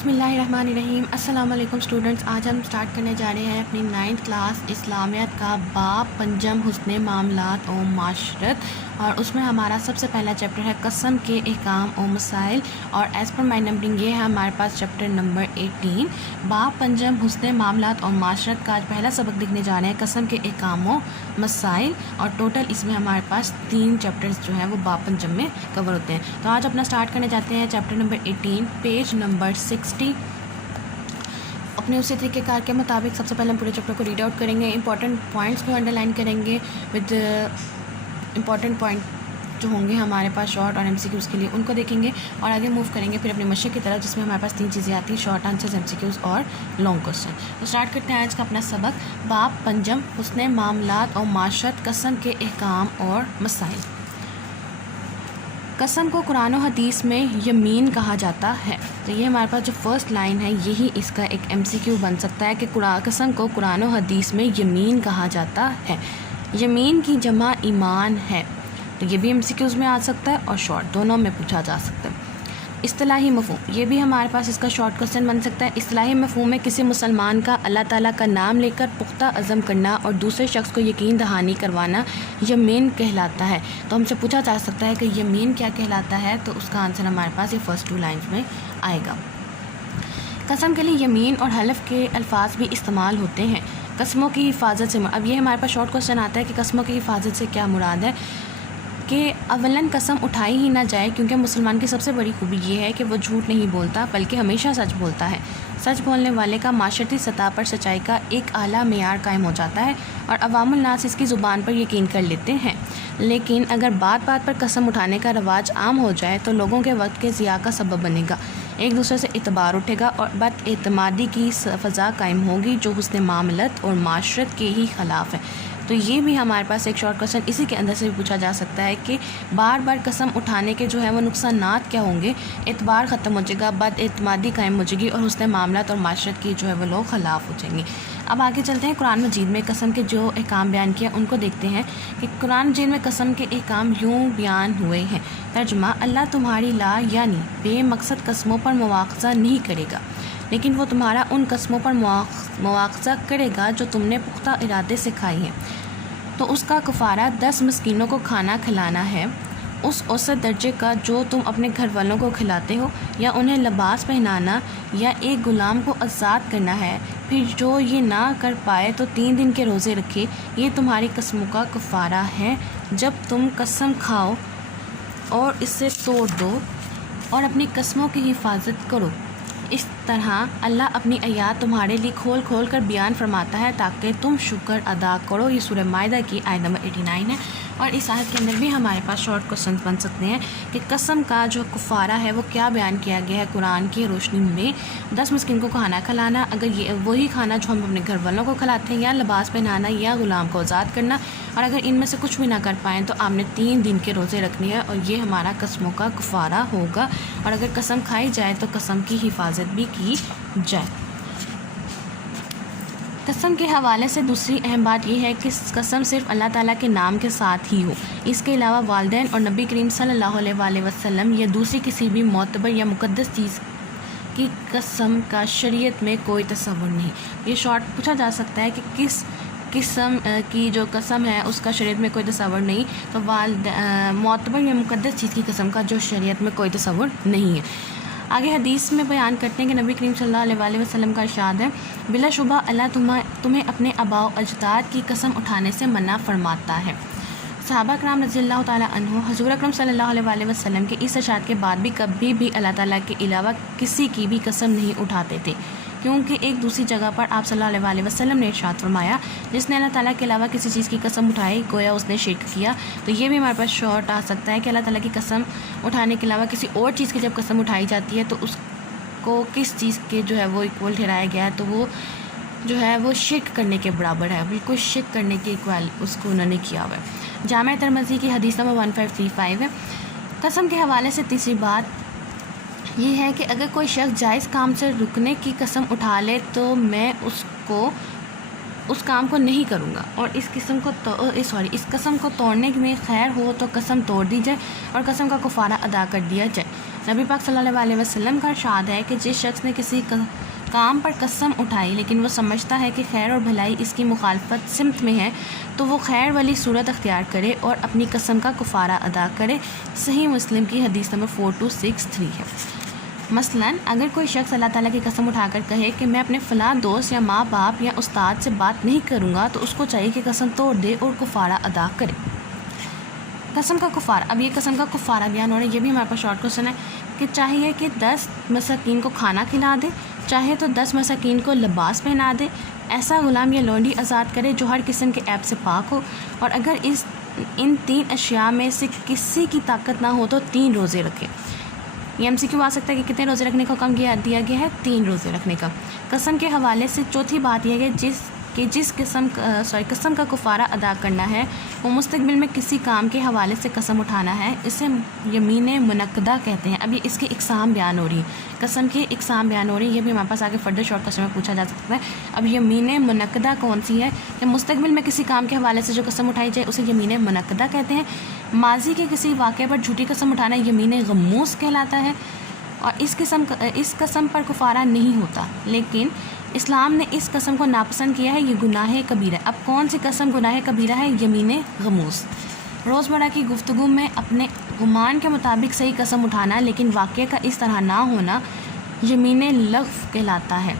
بسم اللہ الرحمن الرحیم۔ السلام علیکم اسٹوڈنٹس، آج ہم سٹارٹ کرنے جا رہے ہیں اپنی 9th کلاس اسلامیات کا باب پنجم حسن معاملات و معاشرت، اور اس میں ہمارا سب سے پہلا چیپٹر ہے قسم کے احکام و مسائل، اور ایز پر مائی نمبرنگ یہ ہے ہمارے پاس چیپٹر نمبر 18 باب پنجم حسن معاملات اور معاشرت کا آج پہلا سبق دیکھنے جا رہے ہیں قسم کے احکام و مسائل، اور ٹوٹل اس میں ہمارے پاس 3 چیپٹرز جو ہیں وہ باب پنجم میں کور ہوتے ہیں۔ تو آج اپنا سٹارٹ کرنے جاتے ہیں چیپٹر نمبر 18 پیج نمبر 60۔ اپنے اسی طریقہ کار کے مطابق سب سے پہلے ہم پورے چیپٹر کو ریڈ آؤٹ کریں گے، امپورٹنٹ پوائنٹس کو انڈر لائن کریں گے ود امپورٹنٹ پوائنٹ جو ہوں گے ہمارے پاس شارٹ اور MCQs کے لیے ان کو دیکھیں گے، اور آگے موو کریں گے پھر اپنے مشق کی طرف، جس میں ہمارے پاس 3 چیزیں آتی ہیں: شارٹ آنسرز، MCQs اور لانگ کوسچن۔ تو اسٹارٹ کرتے ہیں آج کا اپنا سبق باب پنجم حسن معاملات اور معاشرت، قسم کے احکام اور مسائل۔ قسم کو قرآن و حدیث میں یمین کہا جاتا ہے۔ تو یہ ہمارے پاس جو فرسٹ لائن ہے یہی اس کا ایک MCQ بن سکتا ہے کہ قسم کو قرآن و حدیث میں یمین کہا جاتا ہے۔ یمین کی جمع ایمان ہے، تو یہ بھی MCQs میں آ سکتا ہے اور شارٹ دونوں میں پوچھا جا سکتا ہے۔ اصطلاحی مفہوم، یہ بھی ہمارے پاس اس کا شارٹ کوسچن بن سکتا ہے۔ اصطلاحی مفہوم میں کسی مسلمان کا اللہ تعالیٰ کا نام لے کر پختہ عزم کرنا اور دوسرے شخص کو یقین دہانی کروانا یمین کہلاتا ہے۔ تو ہم سے پوچھا جا سکتا ہے کہ یمین کیا کہلاتا ہے، تو اس کا آنسر ہمارے پاس یہ فرسٹ 2 لائنز میں آئے گا۔ قسم کے لیے یمین اور حلف کے الفاظ بھی استعمال ہوتے ہیں۔ قسموں کی حفاظت سے اب یہ ہمارے پاس شارٹ کوسچن آتا ہے کہ قسموں کی حفاظت سے کیا مراد ہے، کہ اولاً قسم اٹھائی ہی نہ جائے، کیونکہ مسلمان کی سب سے بڑی خوبی یہ ہے کہ وہ جھوٹ نہیں بولتا بلکہ ہمیشہ سچ بولتا ہے۔ سچ بولنے والے کا معاشرتی سطح پر سچائی کا ایک اعلیٰ معیار قائم ہو جاتا ہے اور عوام الناس اس کی زبان پر یقین کر لیتے ہیں۔ لیکن اگر بات بات پر قسم اٹھانے کا رواج عام ہو جائے تو لوگوں کے وقت کے ضیاع کا سبب بنے گا، ایک دوسرے سے اعتبار اٹھے گا اور بد اعتمادی کی فضا قائم ہوگی جو حسن معاملت اور معاشرت کے ہی خلاف ہے۔ تو یہ بھی ہمارے پاس ایک شارٹ کوسچن اسی کے اندر سے بھی پوچھا جا سکتا ہے کہ بار بار قسم اٹھانے کے جو ہے وہ نقصانات کیا ہوں گے، اعتبار ختم ہو جائے گا، بد اعتمادی قائم ہو جائے گی اور حسن معاملات اور معاشرت کی جو ہے وہ لوگ خلاف ہو جائیں گے۔ اب آگے چلتے ہیں، قرآن مجید میں قسم کے جو احکام بیان کیا ان کو دیکھتے ہیں کہ قرآن مجید میں قسم کے احکام یوں بیان ہوئے ہیں۔ ترجمہ: اللہ تمہاری لا یعنی بے مقصد قسموں پر مواخذہ نہیں کرے گا، لیکن وہ تمہارا ان قسموں پر مواخذہ کرے گا جو تم نے پختہ ارادے سے کھائی ہیں۔ تو اس کا کفارہ 10 مسکینوں کو کھانا کھلانا ہے، اس اوسط درجے کا جو تم اپنے گھر والوں کو کھلاتے ہو، یا انہیں لباس پہنانا، یا ایک غلام کو آزاد کرنا ہے۔ پھر جو یہ نہ کر پائے تو 3 دن کے روزے رکھے۔ یہ تمہاری قسموں کا کفارہ ہے جب تم قسم کھاؤ اور اس سے توڑ دو اور اپنی قسموں کی حفاظت کرو۔ اس طرح اللہ اپنی آیات تمہارے لیے کھول کھول کر بیان فرماتا ہے تاکہ تم شکر ادا کرو۔ یہ سورہ مائدہ کی آیت نمبر 89 ہے، اور اس آیت کے اندر بھی ہمارے پاس شارٹ کوسچن بن سکتے ہیں کہ قسم کا جو کفارہ ہے وہ کیا بیان کیا گیا ہے قرآن کی روشنی میں۔ 10 مسکین کو کھانا کھلانا، اگر یہ وہی کھانا جو ہم اپنے گھر والوں کو کھلاتے ہیں، یا لباس پہنانا، یا غلام کو آزاد کرنا، اور اگر ان میں سے کچھ بھی نہ کر پائیں تو آپ نے 3 دن کے روزے رکھنے ہیں، اور یہ ہمارا قسموں کا کفارہ ہوگا۔ اور اگر قسم کھائی جائے تو قسم کی حفاظت بھی کی جائے۔ قسم کے حوالے سے دوسری اہم بات یہ ہے کہ قسم صرف اللہ تعالیٰ کے نام کے ساتھ ہی ہو، اس کے علاوہ والدین اور نبی کریم صلی اللہ علیہ وآلہ وسلم یا دوسری کسی بھی معتبر یا مقدس چیز کی قسم کا شریعت میں کوئی تصور نہیں۔ یہ شارٹ پوچھا جا سکتا ہے کہ کس قسم کی جو قسم ہے اس کا شریعت میں کوئی تصور نہیں، تو معتبر یا مقدس چیز کی قسم کا جو شریعت میں کوئی تصور نہیں ہے۔ آگے حدیث میں بیان کرتے ہیں کہ نبی کریم صلی اللہ علیہ وآلہ وسلم کا ارشاد ہے، بلا شبہ اللہ تمہیں اپنے آباء و اجداد کی قسم اٹھانے سے منع فرماتا ہے۔ صحابہ کرام رضی اللہ تعالیٰ عنہ حضور اکرم صلی اللہ علیہ وآلہ وسلم کے اس ارشاد کے بعد بھی کبھی بھی اللہ تعالیٰ کے علاوہ کسی کی بھی قسم نہیں اٹھاتے تھے، کیونکہ ایک دوسری جگہ پر آپ صلی اللہ علیہ وآلہ وسلم نے ارشاد فرمایا، جس نے اللہ تعالیٰ کے علاوہ کسی چیز کی قسم اٹھائی گویا اس نے شرک کیا۔ تو یہ بھی ہمارے پاس شارٹ آ سکتا ہے کہ اللہ تعالیٰ کی قسم اٹھانے کے علاوہ کسی اور چیز کی جب قسم اٹھائی جاتی ہے تو اس کو کس چیز کے جو ہے وہ ایکول ٹھہرایا گیا ہے، تو وہ جو ہے وہ شرک کرنے کے برابر ہے، بالکل شرک کرنے کے ایکول اس کو انہوں نے کیا ہوا ہے۔ جامع ترمذی کی حدیث نمبر 1535 ہے۔ قسم کے حوالے سے تیسری بات یہ ہے کہ اگر کوئی شخص جائز کام سے رکنے کی قسم اٹھا لے تو میں اس کو اس کام کو نہیں کروں گا، اور اس قسم کو توڑنے میں خیر ہو تو قسم توڑ دی جائے اور قسم کا کفارہ ادا کر دیا جائے۔ نبی پاک صلی اللہ علیہ وسلم کا ارشاد ہے کہ جس شخص نے کسی کام پر قسم اٹھائی لیکن وہ سمجھتا ہے کہ خیر اور بھلائی اس کی مخالفت سمت میں ہے تو وہ خیر والی صورت اختیار کرے اور اپنی قسم کا کفارہ ادا کرے۔ صحیح مسلم کی حدیث نمبر 4263 ہے۔ مثلاً اگر کوئی شخص اللہ تعالیٰ کی قسم اٹھا کر کہے کہ میں اپنے فلاں دوست یا ماں باپ یا استاد سے بات نہیں کروں گا، تو اس کو چاہیے کہ قسم توڑ دے اور کفارہ ادا کرے۔ قسم کا کفارہ، اب یہ قسم کا کفارہ بیان ہو رہا ہے، یہ بھی ہمارے پاس شارٹ کوسچن ہے کہ چاہیے کہ 10 مساکین کو کھانا کھلا دے، چاہے تو 10 مساکین کو لباس پہنا دے، ایسا غلام یا لونڈی آزاد کرے جو ہر قسم کے عیب سے پاک ہو، اور اگر ان 3 اشیاء میں سے کسی کی طاقت نہ ہو تو 3 روزے رکھے۔ یہ MCQ آ سکتا ہے کہ کتنے روزے رکھنے کا حکم دیا گیا ہے؟ 3 روزے رکھنے کا۔ قسم کے حوالے سے چوتھی بات یہ ہے کہ جس قسم کا کفارہ ادا کرنا ہے وہ مستقبل میں کسی کام کے حوالے سے قسم اٹھانا ہے، اسے یمین منعقدہ کہتے ہیں۔ ابھی اس کی اقسام بیان ہو رہی ہے، قسم کی اقسام بیان ہو رہی ہے، یہ بھی ہمارے پاس آگے فردر شارٹ کوسچن میں پوچھا جا سکتا ہے۔ اب یمین منعقدہ کون سی ہے؟ کہ مستقبل میں کسی کام کے حوالے سے جو قسم اٹھائی جائے اسے یمین منعقدہ کہتے ہیں۔ ماضی کے کسی واقعے پر جھوٹی قسم اٹھانا یمین غموس کہلاتا ہے، اور اس قسم پر کفارہ نہیں ہوتا، لیکن اسلام نے اس قسم کو ناپسند کیا ہے، یہ گناہ کبیرہ ہے۔ اب کون سی قسم گناہ کبیرہ ہے؟ یمین غموس۔ روزمرہ کی گفتگو میں اپنے گمان کے مطابق صحیح قسم اٹھانا لیکن واقعے کا اس طرح نہ ہونا یمین لغو کہلاتا ہے۔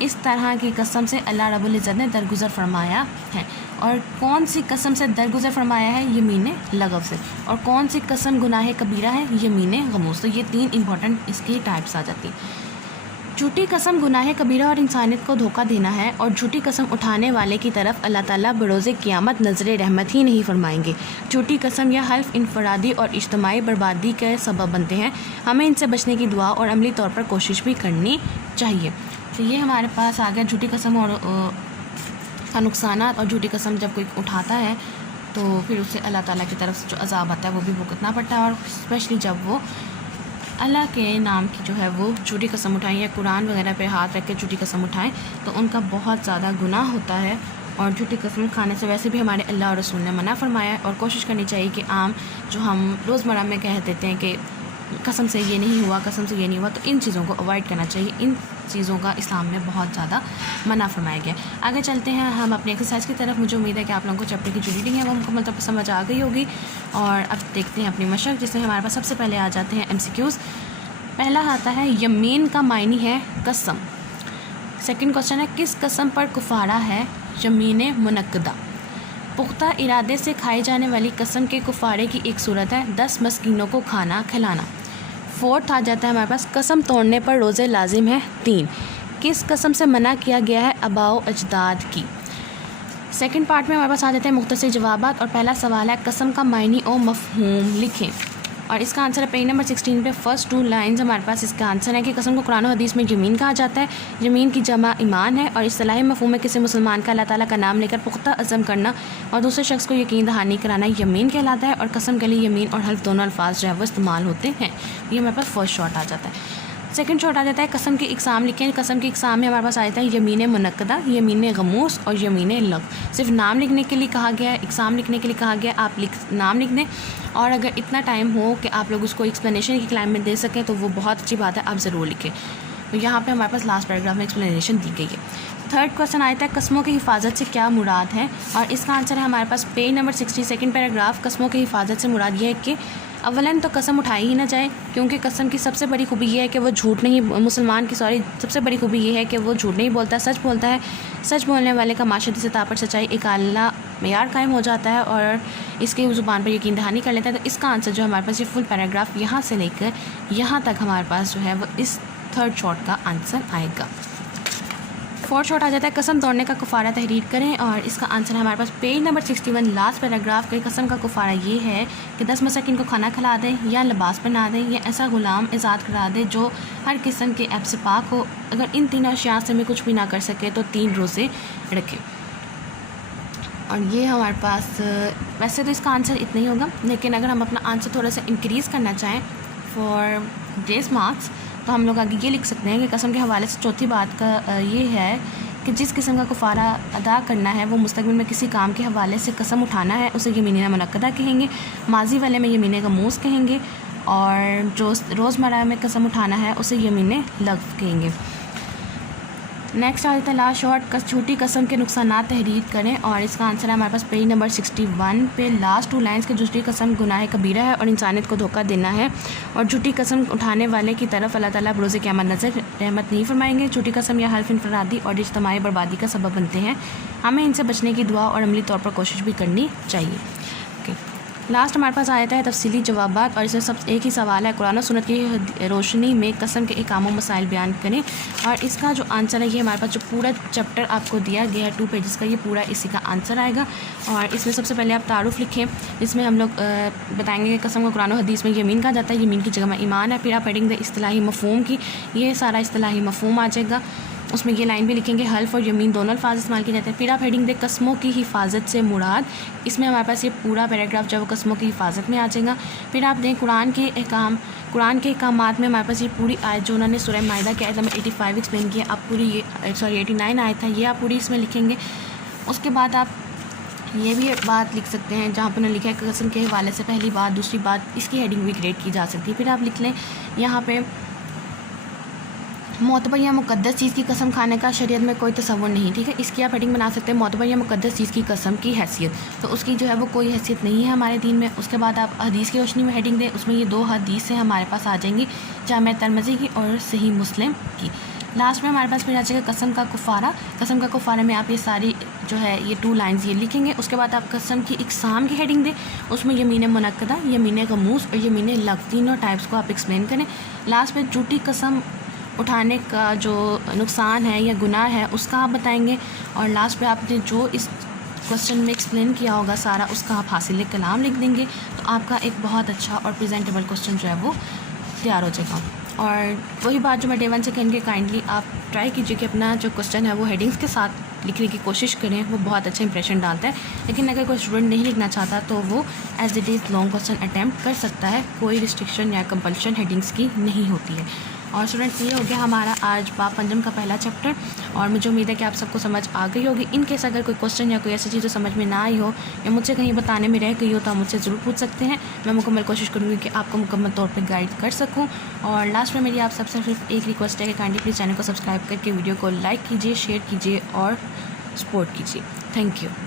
اس طرح کی قسم سے اللہ رب العزت نے درگزر فرمایا ہے۔ اور کون سی قسم سے درگزر فرمایا ہے؟ یمین لغو سے۔ اور کون سی قسم گناہ کبیرہ ہے؟ یمین غموس۔ تو یہ 3 امپورٹنٹ اس کی ٹائپس آ جاتی ہیں۔ جھوٹی قسم گناہ کبیرہ اور انسانیت کو دھوکہ دینا ہے، اور جھوٹی قسم اٹھانے والے کی طرف اللہ تعالیٰ بروز قیامت نظر رحمت ہی نہیں فرمائیں گے۔ جھوٹی قسم یا حلف انفرادی اور اجتماعی بربادی کے سبب بنتے ہیں، ہمیں ان سے بچنے کی دعا اور عملی طور پر کوشش بھی کرنی چاہیے۔ تو یہ ہمارے پاس آ گیا جھوٹی قسم اور کا نقصانات، اور جھوٹی قسم جب کوئی اٹھاتا ہے تو پھر اسے اللہ تعالیٰ کی طرف سے جو عذاب آتا ہے وہ بھی بھگتنا پڑتا ہے، اور اسپیشلی جب وہ اللہ کے نام کی جو ہے وہ جھوٹی قسم اٹھائیں یا قرآن وغیرہ پہ ہاتھ رکھ کے جھوٹی قسم اٹھائیں تو ان کا بہت زیادہ گناہ ہوتا ہے۔ اور جھوٹی قسم کھانے سے ویسے بھی ہمارے اللہ اور رسول نے منع فرمایا ہے، اور کوشش کرنی چاہیے کہ عام جو ہم روزمرہ میں کہہ دیتے ہیں کہ قسم سے یہ نہیں ہوا، قسم سے یہ نہیں ہوا، تو ان چیزوں کو اوائڈ کرنا چاہیے۔ ان چیزوں کا اسلام میں بہت زیادہ منع فرمایا گیا۔ آگے چلتے ہیں ہم اپنی ایکسرسائز کی طرف۔ مجھے امید ہے کہ آپ لوگوں کو چیپٹر کی جو ریڈنگ ہے وہ مکمل طور پر سمجھ آ گئی ہوگی، اور اب دیکھتے ہیں اپنی مشق، جس میں ہمارے پاس سب سے پہلے آ جاتے ہیں MCQs۔ پہلا آتا ہے یمین کا معنی ہے قسم۔ سیکنڈ کوسچن ہے کس قسم پر کفارہ ہے؟ یمین منعقدہ۔ پختہ ارادے سے کھائی جانے والی قسم کے کفارے کی ایک صورت ہے 10 مسکینوں کو کھانا کھلانا۔ فورتھ آ جاتا ہے ہمارے پاس قسم توڑنے پر روزے لازم ہے 3۔ کس قسم سے منع کیا گیا ہے؟ آباء و اجداد کی۔ سیکنڈ پارٹ میں ہمارے پاس آ جاتے ہیں مختصر جوابات، اور پہلا سوال ہے قسم کا معنی و مفہوم لکھیں، اور اس کا آنسر ہے پیج نمبر 16 پہ فرسٹ 2 لائنز ہمارے پاس اس کا آنسر ہے کہ قسم کو قرآن و حدیث میں یمین کہا جاتا ہے۔ یمین کی جمع ایمان ہے، اور اصطلاحی مفہوم میں کسی مسلمان کا اللہ تعالیٰ کا نام لے کر پختہ عزم کرنا اور دوسرے شخص کو یقین دہانی کرانا یمین کہلاتا ہے، اور قسم کے لیے یمین اور حلف دونوں الفاظ جو ہے وہ استعمال ہوتے ہیں۔ یہ ہمارے پاس فرسٹ شارٹ آ جاتا ہے۔ سیکنڈ شارٹ آ جاتا ہے قسم کی اقسام لکھیں۔ قسم کی اقسام میں ہمارے پاس آ جاتا ہے یمین منعقدہ، یمین غموس اور یمین لغو۔ صرف نام لکھنے کے لیے کہا گیا ہے، اقسام لکھنے کے لیے کہا گیا آپ نام لکھ دیں، اور اگر اتنا ٹائم ہو کہ آپ لوگ اس کو ایکسپلینیشن کی کلائم میں دے سکیں تو وہ بہت اچھی بات ہے، آپ ضرور لکھیں۔ تو یہاں پہ ہمارے پاس لاسٹ پیراگراف میں ایکسپلینیشن دی گئی ہے۔ تھرڈ کوسچن آتا ہے قسموں کی حفاظت سے کیا مراد ہے، اور اس کا آنسر ہے ہمارے پاس پیج نمبر 60 سیکنڈ پیراگراف۔ قسموں کی حفاظت سے مراد یہ ہے کہ اولاً تو قسم اٹھائی ہی نہ جائے، کیونکہ قسم کی سب سے بڑی خوبی یہ ہے کہ وہ جھوٹ نہیں، مسلمان کی سب سے بڑی خوبی یہ ہے کہ وہ جھوٹ نہیں بولتا، سچ بولتا ہے۔ سچ بولنے والے کا معاشرتی سطح پر سچائی ایک اعلیٰ معیار قائم ہو جاتا ہے، اور اس کی زبان پر یقین دہانی کر لیتا ہے۔ تو اس کا آنسر جو ہمارے پاس یہ فل پیراگراف یہاں سے لے کر یہاں تک ہمارے پاس جو ہے وہ اس تھرڈ شارٹ کا آنسر آئے گا۔ فورتھ شارٹ آ جاتا ہے قسم توڑنے کا کفارہ تحریر کریں، اور اس کا آنسر ہے ہمارے پاس پیج نمبر 61 لاسٹ پیراگراف کے قسم کا کفارہ یہ ہے کہ 10 مساکین کو کھانا کھلا دیں یا لباس پہنا دیں یا ایسا غلام آزاد کرا دے جو ہر قسم کے عیب سے پاک ہو۔ اگر ان تینوں اشیاء سے میں کچھ بھی نہ کر سکے تو 3 روزے رکھیں۔ اور یہ ہمارے پاس ویسے تو اس کا آنسر اتنا ہی ہوگا، لیکن اگر ہم اپنا آنسر تھوڑا سا انکریز کرنا چاہیں فار گریس مارکس تو ہم لوگ آگے یہ لکھ سکتے ہیں کہ قسم کے حوالے سے چوتھی بات کا یہ ہے کہ جس قسم کا کفارہ ادا کرنا ہے وہ مستقبل میں کسی کام کے حوالے سے قسم اٹھانا ہے اسے یمین منعقدہ کہیں گے، ماضی والے میں یمین غموس کہیں گے، اور جو روزمرہ میں قسم اٹھانا ہے اسے یمین لغو کہیں گے۔ نیکسٹ آتا ہے لاسٹ شارٹ، جھوٹی قسم کے نقصانات تحریر کریں، اور اس کا آنسر ہے ہمارے پاس پیج نمبر 61 پہ لاسٹ 2 لائنس کہ جھوٹی قسم گناہ کبیرہ ہے اور انسانیت کو دھوکہ دینا ہے، اور جھوٹی قسم اٹھانے والے کی طرف اللہ تعالیٰ بروز قیامت نظر رحمت نہیں فرمائیں گے۔ جھوٹی قسم یا حلف انفرادی اور اجتماعی بربادی کا سبب بنتے ہیں، ہمیں ان سے بچنے کی دعا اور عملی طور پر کوشش بھی کرنی چاہیے۔ لاسٹ ہمارے پاس آتا ہے تفصیلی جوابات، اور اس میں سب ایک ہی سوال ہے، قرآن و سنت کی روشنی میں قسم کے احکام و مسائل بیان کریں، اور اس کا جو آنسر ہے یہ ہمارے پاس جو پورا چیپٹر آپ کو دیا گیا ہے 2 پیجز کا، یہ پورا اسی کا آنسر آئے گا۔ اور اس میں سب سے پہلے آپ تعارف لکھیں، اس میں ہم لوگ بتائیں گے کہ قسم کو قرآن و حدیث میں یمین کہا جاتا ہے، یمین کی جگہ میں ایمان ہے۔ پھر آپ ہیڈنگ دیں اصطلاحی مفہوم کی، یہ سارا اصطلاحی مفہوم آ جائے گا، اس میں یہ لائن بھی لکھیں گے حلف اور یمین دونوں الفاظ استعمال کیے جاتے ہیں۔ پھر آپ ہیڈنگ دیں قسموں کی حفاظت سے مراد، اس میں ہمارے پاس یہ پورا پیراگراف جو ہے وہ قسموں کی حفاظت میں آ جائے گا۔ پھر آپ دیں قرآن کے احکامات میں ہمارے پاس یہ پوری آیت جو انہوں نے سورہ مائدہ کی آیت نمبر 85 ایکسپلین کیا، آپ پوری 89 آیت ہے یہ آپ پوری اس میں لکھیں گے۔ اس کے بعد آپ یہ بھی بات لکھ سکتے ہیں جہاں پر انہوں نے لکھا ہے کہ قسم کے حوالے سے پہلی بات دوسری بات، اس کی ہیڈنگ بھی کریٹ کی جا سکتی ہے۔ پھر آپ لکھ لیں یہاں پہ معتبر یا مقدس چیز کی قسم کھانے کا شریعت میں کوئی تصور نہیں، ٹھیک ہے، اس کی آپ ہیڈنگ بنا سکتے ہیں معتبر یا مقدس چیز کی قسم کی حیثیت، تو اس کی جو ہے وہ کوئی حیثیت نہیں ہے ہمارے دین میں۔ اس کے بعد آپ حدیث کی روشنی میں ہیڈنگ دیں، اس میں یہ 2 حدیثیں ہمارے پاس آ جائیں گی، جامع ترمذی کی اور صحیح مسلم کی۔ لاسٹ میں ہمارے پاس پھر آ جائے گا قسم کا کفارہ، قسم کا کفارہ میں آپ یہ ساری جو ہے یہ 2 لائنز یہ لکھیں گے۔ اس کے بعد آپ قسم کی اقسام کی ہیڈنگ دیں، اس میں یمین منعقدہ، یمین غموس اور یمین لغو تینوں ٹائپس کو آپ ایکسپلین کریں۔ لاسٹ میں جھوٹی قسم اٹھانے کا جو نقصان ہے یا گناہ ہے اس کا آپ بتائیں گے، اور لاسٹ پہ آپ نے جو اس کوسچن میں ایکسپلین کیا ہوگا سارا اس کا آپ حاصل کلام لکھ دیں گے، تو آپ کا ایک بہت اچھا اور پریزنٹیبل کوسچن جو ہے وہ تیار ہو جائے گا۔ اور وہی بات جو میں ڈے 1 سے کہیں گے، کائنڈلی آپ ٹرائی کیجیے کہ اپنا جو کوسچن ہے وہ ہیڈنگس کے ساتھ لکھنے کی کوشش کریں، وہ بہت اچھا امپریشن ڈالتا ہے۔ لیکن اگر کوئی اسٹوڈنٹ نہیں لکھنا چاہتا تو وہ as it is long question attempt کر سکتا ہے، کوئی ریسٹرکشن یا کمپلشن ہیڈنگس کی نہیں ہوتی ہے۔ اور اسٹوڈنٹس یہ ہو گیا ہمارا آج باب پنجم کا پہلا چیپٹر، اور مجھے امید ہے کہ آپ سب کو سمجھ آ گئی ہوگی۔ ان کیس اگر کوئی کوسچن یا کوئی ایسی چیز جو سمجھ میں نہ آئی ہو یا مجھ سے کہیں بتانے میں رہ گئی ہو تو آپ مجھ سے ضرور پوچھ سکتے ہیں، میں مکمل کوشش کروں گی کہ آپ کو مکمل طور پہ گائیڈ کر سکوں۔ اور لاسٹ میں میری آپ سب سے صرف ایک ریکویسٹ ہے کہ کائنڈلی پلیز چینل کو سبسکرائب کر کے ویڈیو کو لائک کیجیے، شیئر کیجیے اور سپورٹ کیجیے۔ Thank you.